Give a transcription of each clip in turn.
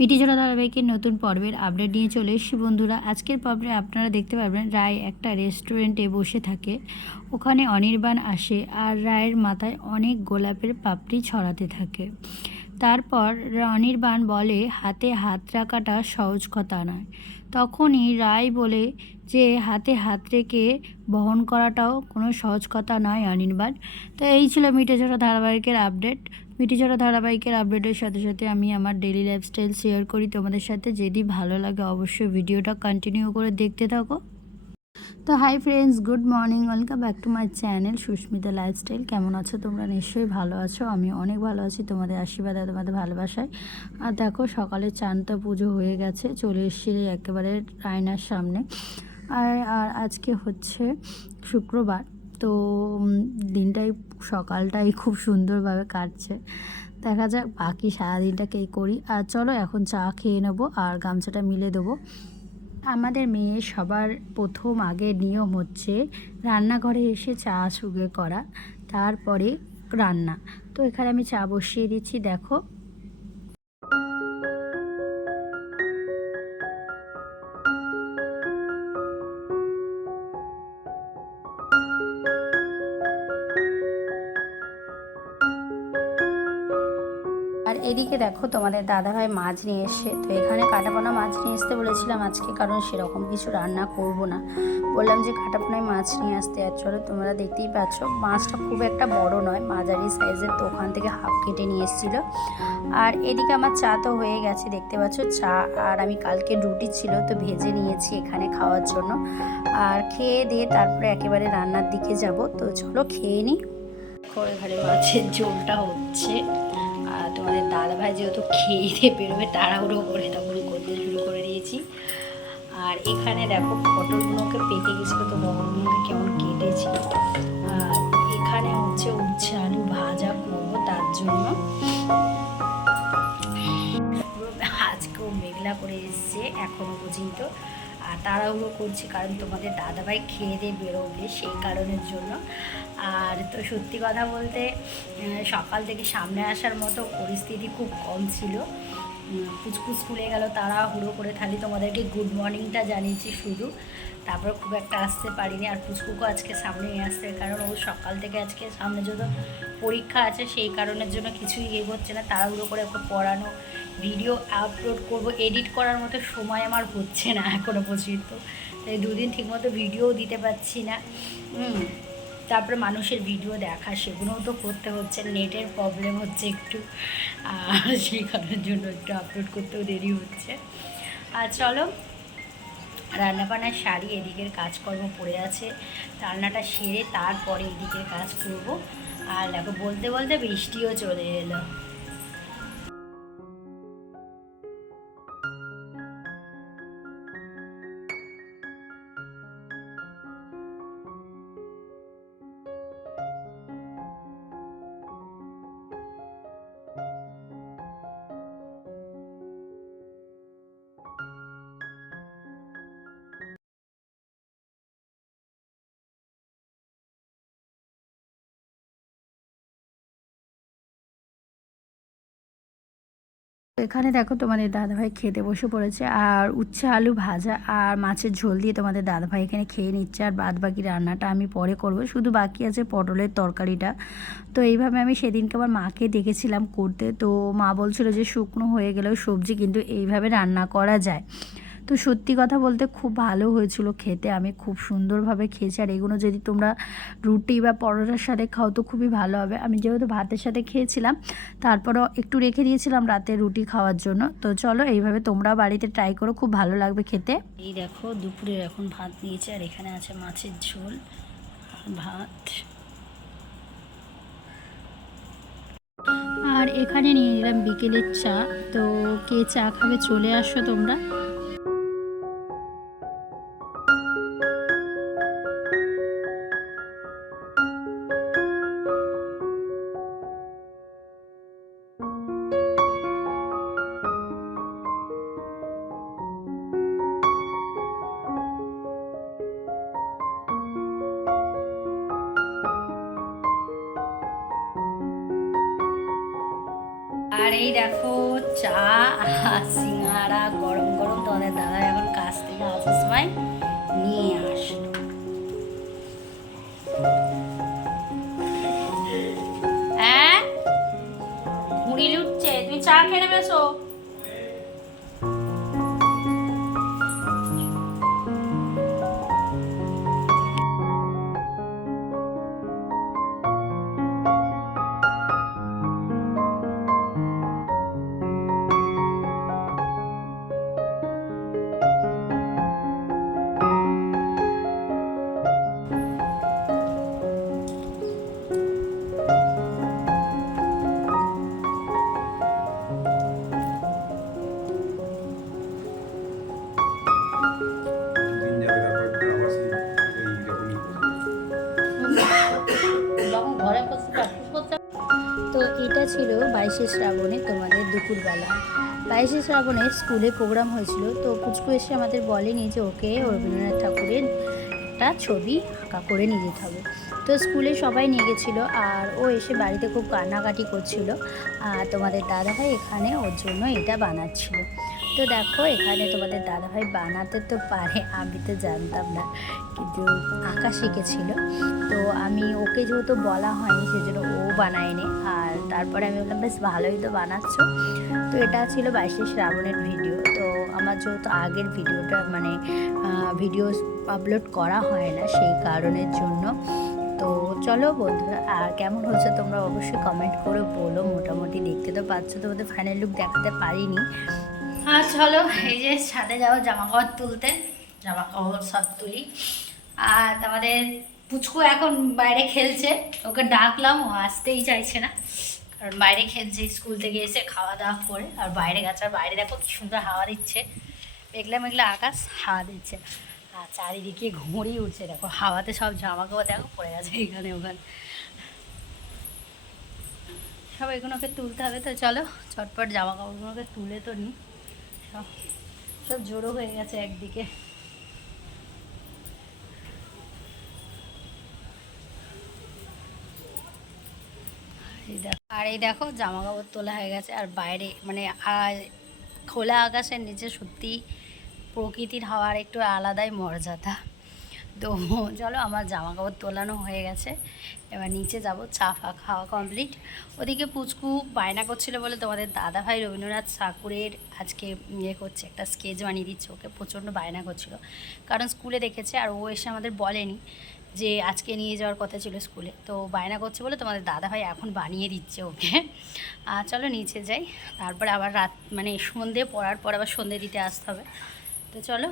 মিটিঝরা ধারাবাহিকের নতুন পর্বের আপডেট নিয়ে চলে এসেছি বন্ধুরা। আজকের পর্বে আপনারা দেখতে পারবেন রায় একটা রেস্টুরেন্টে বসে থাকে। ওখানে অনির্বাণ আসে আর রায়ের মাথায় অনেক গোলাপের পাপড়ি ছড়াতে থাকে। তারপর অনির্বাণ বলে হাতে হাত রাখাটা সহজ কথা নয়। তখনই রায় বলে যে হাতে হাত রেখে বহন করাটাও কোনো সহজ কথা নয় অনির্বাণ। তো এই ছিল মিটিঝরা ধারাবাহিকের আপডেট। মিটিঝরা ধারাবাহিকের আপডেটের সাথে সাথে আমি আমার ডেইলি লাইফস্টাইল শেয়ার করি তোমাদের সাথে। যদি ভালো লাগে অবশ্যই ভিডিওটা কন্টিনিউ করে দেখতে থাকো। তো hi friends, good morning, welcome back to my channel Susmita lifestyle. কেমন আছো তোমরা? নিশ্চয়ই ভালো আছো। আমি অনেক ভালো আছি তোমাদের আশীর্বাদে, তোমাদের ভালোবাসায়। আর দেখো সকালে চানটা পুজো হয়ে গেছে, চলে এসেছি একেবারে আয়নার সামনে। আর আজকে হচ্ছে শুক্রবার। তো দিনটাই সকালটাই খুব সুন্দরভাবে কাটছে। দেখা যাক বাকি সারাদিনটা কী করি। আর চলো এখন চা খেয়ে নেবো আর গামছাটা মিলে দেবো। আমাদের মেয়ে সবার প্রথম আগে নিয়ম হচ্ছে রান্নাঘরে এসে চা সুগে করা, তারপরে রান্না। তো এখানে আমি চা বসিয়ে দিচ্ছি দেখো। আর এদিকে দেখো তোমাদের দাদাভাই মাছ নিয়ে এসে, তো এখানে কাটাপোনা মাছ নিয়ে আসতে বলেছিলাম আজকে, কারণ সেরকম কিছু রান্না করব না। বললাম যে কাটাপোনায় মাছ নিয়ে আসতে। আর চলো তোমরা দেখতেই পাচ্ছ মাছটা খুব একটা বড় নয়, মাঝারি সাইজের। তো ওখান থেকে হাফ কেটে নিয়ে এসেছিলো। আর এদিকে আমার চা তো হয়ে গেছে দেখতে পাচ্ছ। চা আর আমি কালকে রুটি ছিল তো ভেজে নিয়েছি এখানে খাওয়ার জন্য। আর খেয়ে দিয়ে তারপরে একেবারে রান্নার দিকে যাব। তো চলো খেয়ে নিই। এখানে মাছের ঝোলটা হচ্ছে। আর তোমাদের দাদাভাই যেহেতু খেয়ে দিয়ে বেরোবে তাড়াহুড়ো করে তখন করতে শুরু করে দিয়েছি। আর এখানে দেখো পটলগুলোকে পেকে গেছিলো, তো পটলগুলোকে কেমন কেটেছি। আর এখানে হচ্ছে উচ্ছে আলু ভাজা করবো, তার জন্য আজকেও মেঘলা করে এসছে এখনো পর্যন্ত। আর তাড়াহুড়ো করছি কারণ তোমাদের দাদাভাই খেয়ে দিয়ে বেরোবে, সেই কারণের জন্য। আর তো সত্যি কথা বলতে সকাল থেকে সামনে আসার মতো পরিস্থিতি খুব কম ছিল। ফুচফুচ খুলে গেল তাড়াহুড়ো করে, খালি তোমাদেরকে গুড মর্নিংটা জানিয়েছি শুধু। তারপর খুব একটা আসতে পারিনি। আর পুচকুকে আজকে সামনে নিয়ে আসতে, কারণ ও সকাল থেকে আজকে সামনে যত পরীক্ষা আছে সেই কারণের জন্য কিছুই হচ্ছে না। তাড়াহুড়ো করে ওকে পড়ানো, ভিডিও আপলোড করব, এডিট করার মতো সময় আমার হচ্ছে না এখনও পর্যন্ত। তাই দুদিন ঠিকমতো ভিডিও দিতে পারছি না। তারপরে মানুষের ভিডিও দেখা, সেগুলোও তো করতে হচ্ছে, নেটের প্রবলেম হচ্ছে একটু। আর সেই কারণের জন্য একটু আপলোড করতেও দেরি হচ্ছে। আর চলো রান্নাবান্নার শাড়ি, এদিকের কাজকর্ম পড়ে আছে, রান্নাটা সেরে তারপরে এদিকের কাজ করব। আর দেখো বলতে বলতে বৃষ্টিও চলে এলো। এখানে দেখো তোমাদের দাদাভাই খেতে বসে পড়েছে। আর উচ্ছে আলু ভাজা আর মাছের ঝোল দিয়ে তোমাদের দাদাভাই এখানে খেয়ে নিচ্ছে। আর বাদ বাকি রান্নাটা আমি পরে করব, শুধু বাকি আছে পটলের তরকারিটা। তো এইভাবে আমি সেদিনকে আবার মাকে দেখেছিলাম করতে, তো মা বলছিল যে শুকনো হয়ে গেলেও সবজি কিন্তু এইভাবে রান্না করা যায়। তো সত্যি কথা বলতে খুব ভালো হয়েছিল খেতে, আমি খুব সুন্দরভাবে খেয়েছি। আর এগুলো যদি তোমরা রুটি বা পরোটার সাথে খাও তো খুবই ভালো হবে। আমি যেহেতু ভাতের সাথে খেয়েছিলাম, তারপরও একটু রেখে দিয়েছিলাম রাতে রুটি খাওয়ার জন্য। তো চলো এইভাবে তোমরা বাড়িতে ট্রাই করো, খুব ভালো লাগবে খেতে। এই দেখো দুপুরের এখন ভাত নিয়েছে, আর এখানে আছে মাছের ঝোল আর ভাত। আর এখানে নিয়ে নিলাম বিকেলের চা। তো কে চা খাবে চলে আসো তোমরা। আর এই দেখো চা আর সিঙ্গাড়া গরম গরম তোমাদের দাদা এখন কাজ থেকে আসার সময় নিয়ে আসলো। হ্যাঁ মুড়ি লুটছে, তুমি চা খেয়ে নেবে এসো। তো এটা ছিল 22শে শ্রাবণে তোমাদের দুপুরবেলা। 22শে শ্রাবণে স্কুলে প্রোগ্রাম হয়েছিল, তো পুচকু এসে আমাদের বলেনি যে ওকে রবীন্দ্রনাথ ঠাকুরের একটা ছবি আঁকা করে নিয়ে যেতে হবে। তো স্কুলে সবাই নিয়ে গেছিলো আর ও এসে বাড়িতে খুব কান্নাকাটি করছিল। আর তোমাদের দাদাভাই এখানে ওর জন্য এটা বানাচ্ছিল। তো দেখো এখানে তোমাদের দাদাভাই বানাতে তো পারে, আমি তো জানতাম না, কিন্তু আঁকা শিখেছিল। তো আমি ওকে যেহেতু বলা হয়নি সেজন্য ও বানায়নি। আর তারপরে আমি বললাম বেশ ভালোই তো বানাচ্ছ। তো এটা ছিল 22শে শ্রাবণের ভিডিও। তো আমার যেহেতু আগের ভিডিওটা মানে ভিডিও আপলোড করা হয় না সেই কারণের জন্য। তো চলো বন্ধুরা, আর কেমন হচ্ছে তোমরা অবশ্যই কমেন্ট করে বলো। মোটামুটি দেখতে তো পাচ্ছ, তোমাদের ফাইনাল লুক দেখাতে পারিনি। আর চলো এই যে ছাদে যাও জামা কাপড় তুলতে, জামা কাপড় সব তুলি। আর আমাদের পুচকু এখন বাইরে খেলছে, ওকে ডাকলাম ও আসতেই চাইছে না, কারণ বাইরে খেলছে স্কুল থেকে এসে খাওয়া দাওয়া করে। আর বাইরে গেছে, আর বাইরে দেখো কি সুন্দর হাওয়া দিচ্ছে, মেঘলা মেঘলা আকাশ, হাওয়া দিচ্ছে আর চারিদিকে ঘুড়ি উঠছে। দেখো হাওয়াতে সব জামা কাপড় দেখো পড়ে গেছে এখানে ওখানে, সব এগুলোকে তুলতে হবে। তো চলো চটপট জামা কাপড়গুলোকে তুলে তো নিই, সব সব জড়ো হয়ে গেছে একদিকে। আর এই দেখো জামা কাপড় তোলা হয়ে গেছে, আর বাইরে মানে খোলা আকাশের নিচে সত্যি প্রকৃতির হাওয়ার একটু আলাদাই মর্যাদা। তো চলো আমার জামা কাপড় তোলানো হয়ে গেছে, এবার নিচে যাব, চা ফা খাওয়া কমপ্লিট। ওদিকে পুচকু বায়না করছিল বলে তোমাদের দাদাভাই রবীন্দ্রনাথ ঠাকুরের আজকে ইয়ে করছে, একটা স্কেচ বানিয়ে দিচ্ছে ওকে, প্রচণ্ড বায়না করছিল কারণ স্কুলে দেখেছে আর ও এসে আমাদের বলেনি যে আজকে নিয়ে যাওয়ার কথা ছিল স্কুলে। তো বায়না করছে বলে তোমাদের দাদাভাই এখন বানিয়ে দিচ্ছে ওকে। চলো নিচে যাই, তারপরে আবার রাত মানে সন্ধে পড়ার পর আবার সন্ধে দিতে আসতে হবে। তো চলো।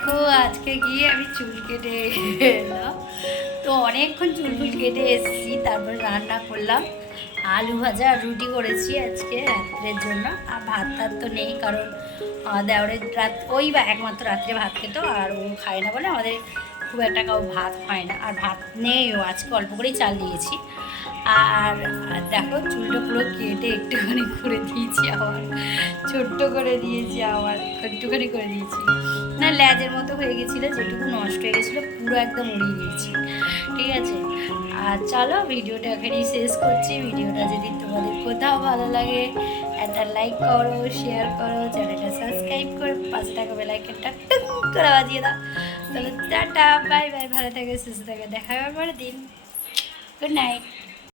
দেখো আজকে গিয়ে আমি চুল কেটে এলাম, তো অনেকক্ষণ চুল ফুল কেটে এসেছি, তারপর রান্না করলাম আলু ভাজা আর রুটি করেছি আজকে রাত্রের জন্য। আর ভাত টাত তো নেই, কারণ দেওরের রাত ওই বা একমাত্র রাত্রে ভাত খেত, আর ও খায় না বলে আমাদের খুব একটা কাউ ভাত হয় না, আর ভাত নেইও, আজকে অল্প করেই চাল দিয়েছি। আর দেখো চুলটা পুরো কেটে একটুখানি করে দিয়েছি, আবার ছোট্ট করে দিয়েছি, আবার একটুখানি করে দিয়েছি, না ল্যাজের মতো হয়ে গেছিলো, যেটুকু নষ্ট হয়ে গেছিলো পুরো একদম উড়িয়ে দিয়েছি। ঠিক আছে, আর চলো ভিডিওটা এখানেই শেষ করছি। ভিডিওটা যদি তোমাদের কোথাও ভালো লাগে একটা লাইক করো, শেয়ার করো, চ্যানেলটা সাবস্ক্রাইব করে পাশে থাকা বেল আইকনটা টুক করে বাজিয়ে দাও। তাহলে টাটা, বাই বাই, ভালো থাকে, সুস্থ থাকে, দেখা হবে পরের দিন। Good night.